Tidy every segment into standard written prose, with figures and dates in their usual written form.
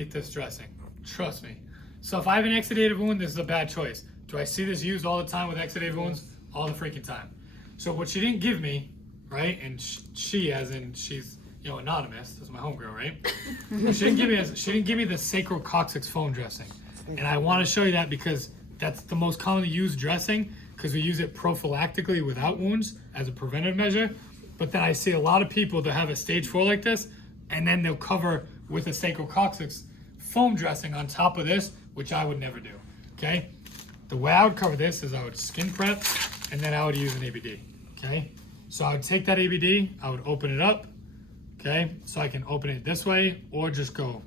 hate this dressing. Trust me. So if I have an exudative wound, this is a bad choice. Do I see this used all the time with exudative wounds? All the freaking time. So what she didn't give me, right? And she as in she's anonymous. This is my homegirl, right? She didn't give me the sacrococcyx foam dressing, and I want to show you that because that's the most commonly used dressing because we use it prophylactically without wounds as a preventive measure. But then I see a lot of people that have a stage 4 like this, and then they'll cover with a sacrococcyx foam dressing on top of this, which I would never do. Okay, the way I would cover this is I would skin prep, and then I would use an ABD. Okay, so I would take that ABD, I would open it up. Okay, so I can open it this way or just go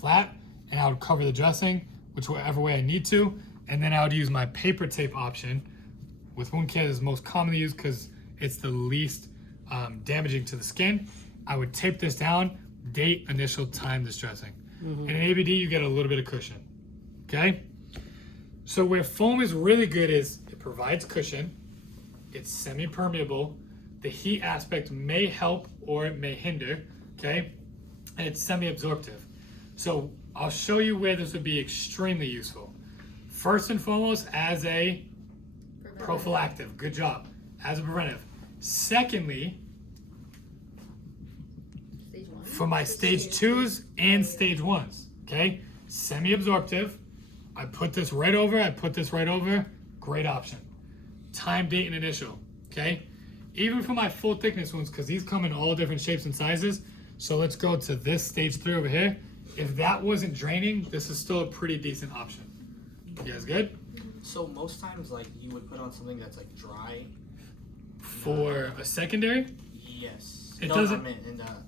flat, and I would cover the dressing whichever way I need to, and then I would use my paper tape option with wound care is most commonly used because it's the least damaging to the skin. I would tape this down, date, initial, time this dressing. In an ABD, you get a little bit of cushion. Okay, so where foam is really good is it provides cushion, it's semi-permeable, the heat aspect may help or it may hinder, okay? And it's semi-absorptive. So I'll show you where this would be extremely useful. First and foremost, as a prophylactic, good job, as a preventive. Secondly, for my stage 2s and stage 1s, okay? Semi-absorptive, I put this right over, great option. Time, date, and initial, okay? Even for my full thickness wounds, because these come in all different shapes and sizes. So let's go to this stage 3 over here. If that wasn't draining, this is still a pretty decent option. You guys good? So most times, like, you would put on something that's like dry. For a secondary? Yes. It doesn't.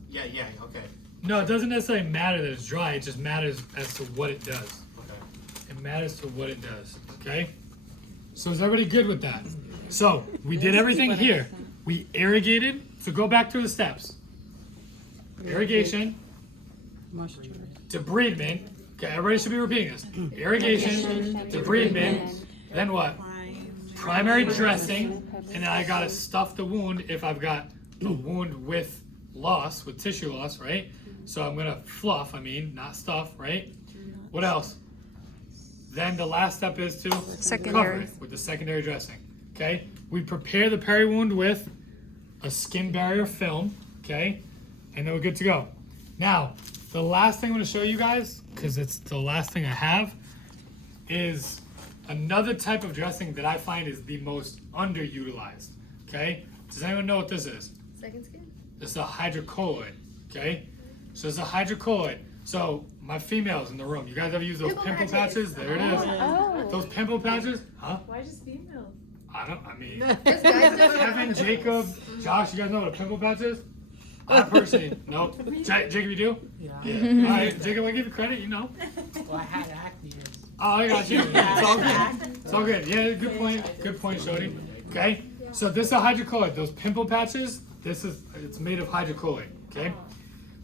Yeah, okay. No, it doesn't necessarily matter that it's dry. It just matters as to what it does. Okay. It matters to what it does. Okay. So is everybody good with that? So we did everything here. We irrigated. So go back through the steps. Irrigation. Debridement. Okay, everybody should be repeating this. Irrigation, debridement, then what? Primary dressing, and then I gotta stuff the wound if I've got a wound with loss, with tissue loss, right? So I'm gonna fluff, not stuff, right? What else? Then the last step is to cover it with the secondary dressing, okay? We prepare the peri wound with a skin barrier film, okay? And then we're good to go. Now, the last thing I'm gonna show you guys, because it's the last thing I have, is another type of dressing that I find is the most underutilized, okay? Does anyone know what this is? Second skin? This is a hydrocolloid, okay? So it's a hydrocolloid. So my females in the room, you guys ever use those pimple patches? There it is. Oh. Those pimple patches? Huh? Why just females? Kevin, Jacob, Josh, you guys know what a pimple patch is? I personally, nope. Jacob, you do? Yeah. All right, Jacob, I give you credit, you know. Well, I had acne. Oh, I got you. It's all good. It's all good. Yeah, good point. Good point, Shody. Okay, so this is a hydrocolloid. Those pimple patches, it's made of hydrocolloid, okay?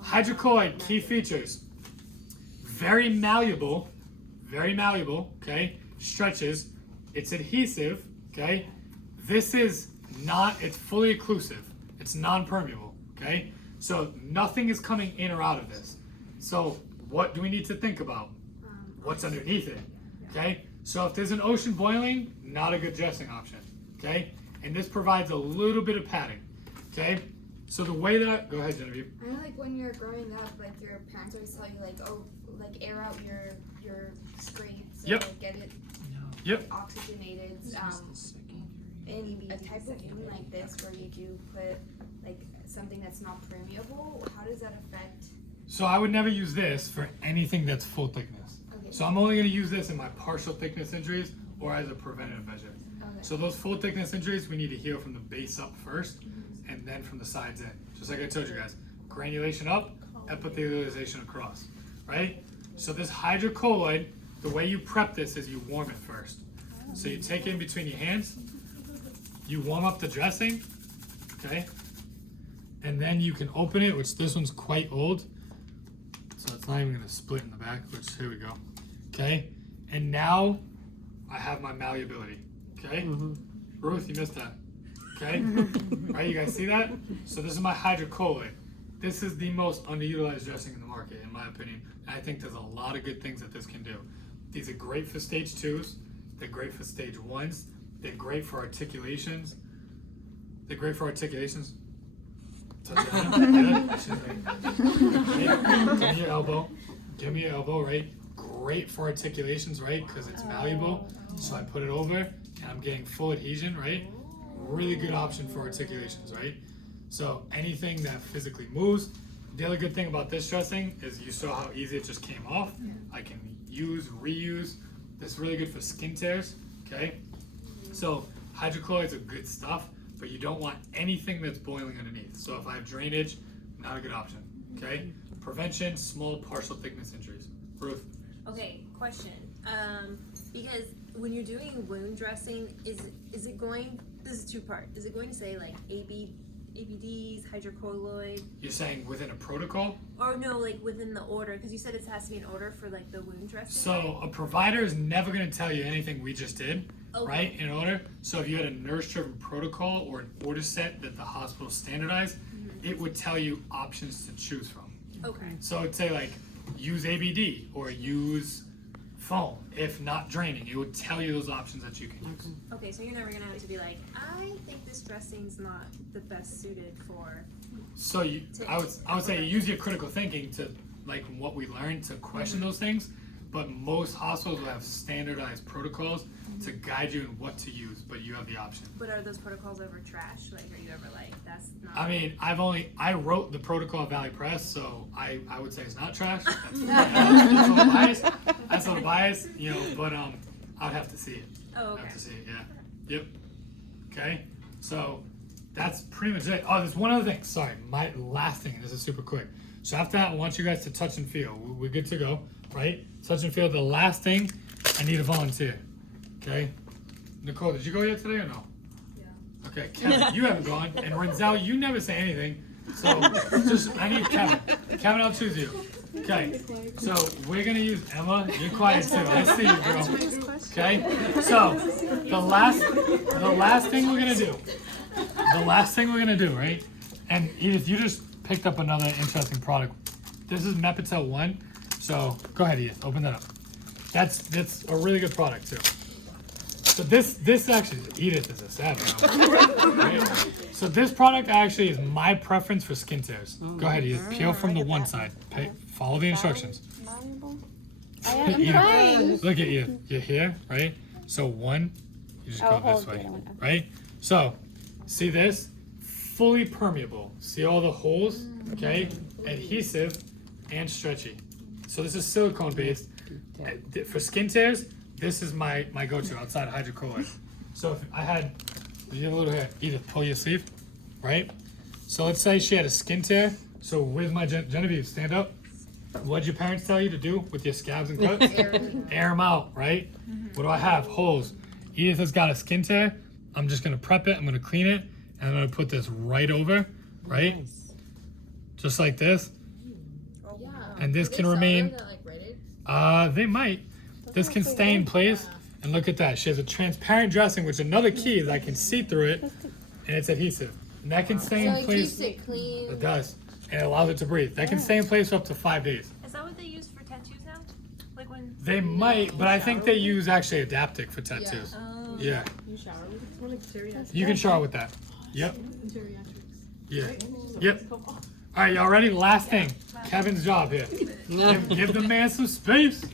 Hydrocolloid, key features. Very malleable, okay? Stretches. It's adhesive, okay? This is not, it's fully occlusive. It's non-permeable, okay? So nothing is coming in or out of this. So what do we need to think about? What's underneath it, okay? So if there's an ocean boiling, not a good dressing option, okay? And this provides a little bit of padding, okay? So the way that, go ahead, Genevieve. I know, like when you're growing up, like your parents always tell you, like, oh, like air out your screen, so like, get it oxygenated. In a type of wound like this, where you do put like something that's not permeable, how does that affect? So I would never use this for anything that's full thickness. Okay. So I'm only going to use this in my partial thickness injuries or as a preventative measure. Okay. So those full thickness injuries, we need to heal from the base up first, and then from the sides in. Just like I told you guys, granulation up, epithelialization across, right? So this hydrocolloid, the way you prep this is you warm it first. So you take it in between your hands, you warm up the dressing, okay? And then you can open it, which this one's quite old. So it's not even gonna split in the back, which, here we go, okay? And now I have my malleability, okay? Ruth, you missed that, okay? Right, you guys see that? So this is my hydrocolloid. this is the most underutilized dressing in the market, in my opinion. And I think there's a lot of good things that this can do. These are great for stage 2s. They're great for stage 1s. They're great for articulations. Touch it down. Give me your elbow. Give me your elbow, right? Great for articulations, right? Because it's malleable. So I put it over and I'm getting full adhesion, right? Really good option for articulations, right? So anything that physically moves. The other good thing about this dressing is you saw how easy it just came off. I can use, reuse. This is really good for skin tears, okay? So hydrochlorides are good stuff, but you don't want anything that's boiling underneath. So if I have drainage, not a good option, okay? Prevention, small partial thickness injuries. Ruth? Okay, question. Because when you're doing wound dressing, is it going, this is two-part, is it going to say like ABDs, hydrocolloid? You're saying within a protocol? Or no, like within the order, because you said it has to be in order for like the wound dressing. So a provider is never going to tell you anything we just did, Okay. right, in order. So if you had a nurse-driven protocol or an order set that the hospital standardized, it would tell you options to choose from. Okay. So it'd say like, use ABD or use foam. If not draining, it would tell you those options that you can use. Okay, so you're never gonna have to be like, I think this dressing's not the best suited for. So I would say you use your critical thinking to, like what we learned, to question those things. But most hospitals will have standardized protocols to guide you in what to use, but you have the option. But are those protocols ever trash? Like, are you ever like, that's not? I mean, I wrote the protocol at Valley Press, so I would say it's not trash. That's a little biased. That's a little biased, you know, but I'd have to see it. Oh, okay. I'd have to see it, yeah. Yep. Okay, so that's pretty much it. Oh, there's one other thing. Sorry, my last thing. This is super quick. So after that, I want you guys to touch and feel. We're good to go, right? Touch and feel. The last thing, I need a volunteer. Okay? Nicole, did you go yet today or no? Yeah. Okay, Kevin, you haven't gone. And Renzel, you never say anything. So I need Kevin. Kevin, I'll choose you. Okay, so we're gonna use Emma. You're quiet too. I see you, girl. Okay, so the last thing we're gonna do. The last thing we're gonna do, right? And Edith, you just picked up another interesting product. This is Mepitel 1. So go ahead, Edith, open that up. That's a really good product too. So this actually, Edith is a savage. Right? So this product actually is my preference for skin tears. Go ahead, Edith. Peel from the one side. Follow the instructions. I am Edith, trying. look at you. You're here, right? So one, you just go this way, right? So see this? Fully permeable. See all the holes? Okay. Adhesive and stretchy. So this is silicone based. For skin tears, this is my go-to outside hydrocolloid. So if I had, you have a little hair, Edith, pull your sleeve, right? So let's say she had a skin tear. So with my Genevieve, stand up. What did your parents tell you to do with your scabs and cuts? Air them out, right? What do I have? Holes. Edith has got a skin tear. I'm just gonna prep it. I'm gonna clean it, and I'm gonna put this right over, right? Just like this. And this can remain. They might. This can stay in place. And look at that. She has a transparent dressing, which another key is I can see through it, and it's adhesive. And that can stay in place. It clean. It does. And it allows it to breathe. That can stay in place for up to 5 days. Is that what they use for tattoos now? Like when? They might, but I think they use actually Adaptic for tattoos. Oh. Yeah. You shower with it? You can shower with that. Yep. Yeah. Yep. All right, y'all ready? Last thing. Kevin's job here. Give the man some space.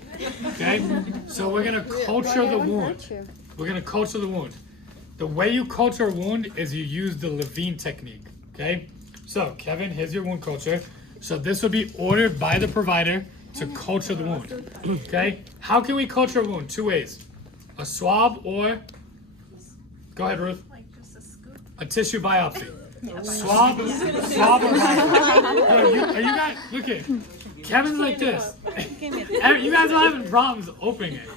Okay? So we're going to culture the wound. We're going to culture the wound. The way you culture a wound is you use the Levine technique. Okay? So, Kevin, here's your wound culture. So this would be ordered by the provider to culture the wound. Okay? How can we culture a wound? 2 ways. A swab or, go ahead, Ruth. Like just a scoop? A tissue biopsy. Swab or biopsy. Are you guys, look at Kevin's like this. You guys are having problems opening it.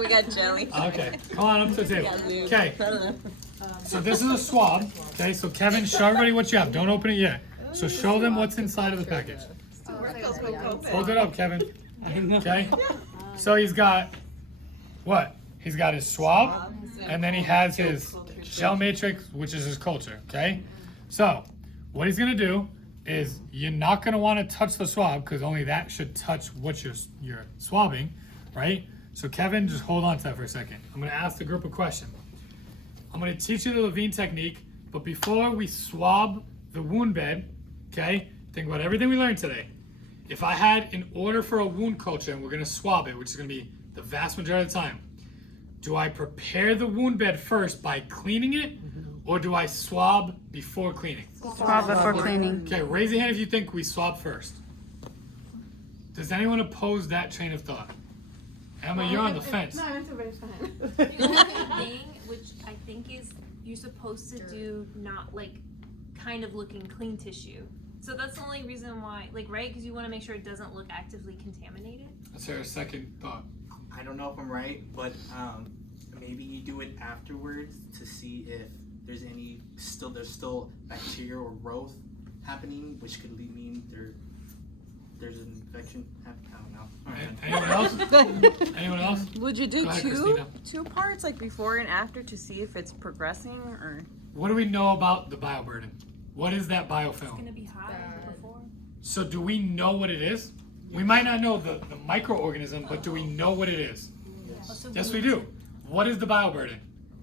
We got jelly. Okay, come on up to the table. Okay, so this is a swab. Okay, so Kevin, show everybody what you have. Don't open it yet. So show them what's inside of the package. Hold it up, Kevin. Okay, so he's got what? He's got his swab, and then he has his gel matrix, which is his culture. Okay, so What he's gonna do is you're not gonna want to touch the swab because only that should touch what you're swabbing, right? So Kevin, just hold on to that for a second. I'm gonna ask the group a question. I'm gonna teach you the Levine technique, but before we swab the wound bed, okay, think about everything we learned today. If I had an order for a wound culture and we're gonna swab it, which is gonna be the vast majority of the time, do I prepare the wound bed first by cleaning it, or do I swab before cleaning? Swab before cleaning. Okay, raise your hand if you think we swab first. Does anyone oppose that train of thought? Emma, you're on the fence. No, it's a very fine. The only thing, which I think is you're supposed to do not like kind of looking clean tissue. So that's the only reason why, like, right? Because you want to make sure it doesn't look actively contaminated. Let's hear a second thought. I don't know if I'm right, but maybe you do it afterwards to see if there's still bacteria or growth happening, which could mean there's an infection. I don't know. Anyone else? Anyone else? Would you do Go ahead, Christina. two parts, like before and after, to see if it's progressing, or? What do we know about the bioburden? What is that It's biofilm? gonna be hot before. So do we know what it is? We might not know the microorganism, but do we know what it is? Yes, we do. What is the bioburden?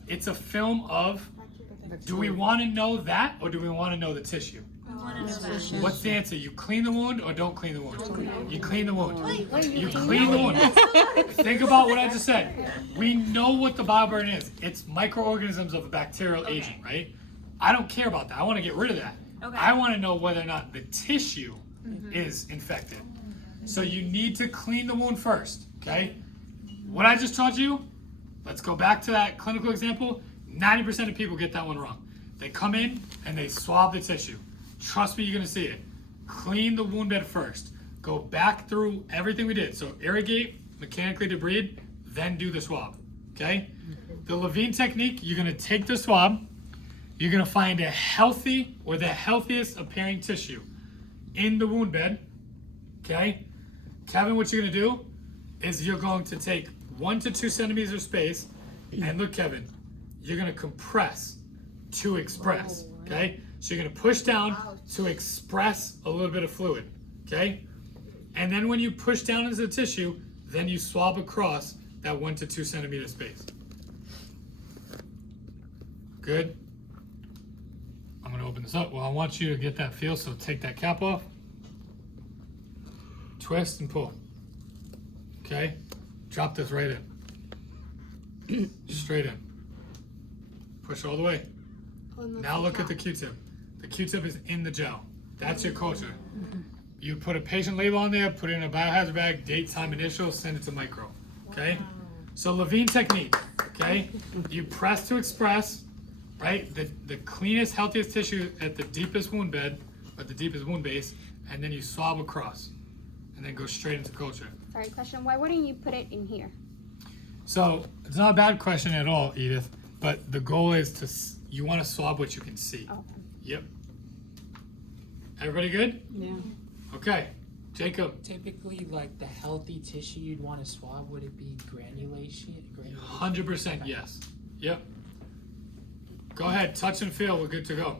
It's a film of, do we want to know that, or do we want to know the tissue? We want to know that. What's the answer? You clean the wound or don't clean the wound? You clean the wound. You You clean the wound. Think about what I just said. We know what the bioburden is. It's microorganisms of a bacterial agent, right? I don't care about that. I want to get rid of that. Okay. I want to know whether or not the tissue is infected. So you need to clean the wound first, okay? What I just taught you, let's go back to that clinical example. 90% of people get that one wrong. They come in and they swab the tissue. Trust me, you're gonna see it. Clean the wound bed first. Go back through everything we did. So irrigate, mechanically debride, then do the swab, okay? The Levine technique, you're gonna take the swab, you're gonna find a healthy or the healthiest appearing tissue in the wound bed, okay? Kevin, what you're gonna do is you're going to take 1 to 2 centimeters of space, and look, Kevin, you're gonna compress to express, okay? So you're gonna push down to express a little bit of fluid, okay? And then when you push down into the tissue, then you swab across that 1 to 2 centimeter space. Good? I'm gonna open this up. Well, I want you to get that feel, so take that cap off. Twist and pull. Okay? Drop this right in. Straight in. Push all the way. Now look at the Q-tip. The Q-tip is in the gel. That's your culture. You put a patient label on there, put it in a biohazard bag, date, time, initial, send it to micro. Okay? So Levine technique. Okay? You press to express, right? The cleanest, healthiest tissue at the deepest wound bed, at the deepest wound base, and then you swab across. And then go straight into culture. Sorry, question. Why wouldn't you put it in here? So it's not a bad question at all, Edith. But the goal is you want to swab what you can see. Okay. Yep. Everybody good? Yeah. Okay. Jacob. Typically, like the healthy tissue you'd want to swab, would it be granulation? 100% yes. Yep. Go ahead. Touch and feel. We're good to go.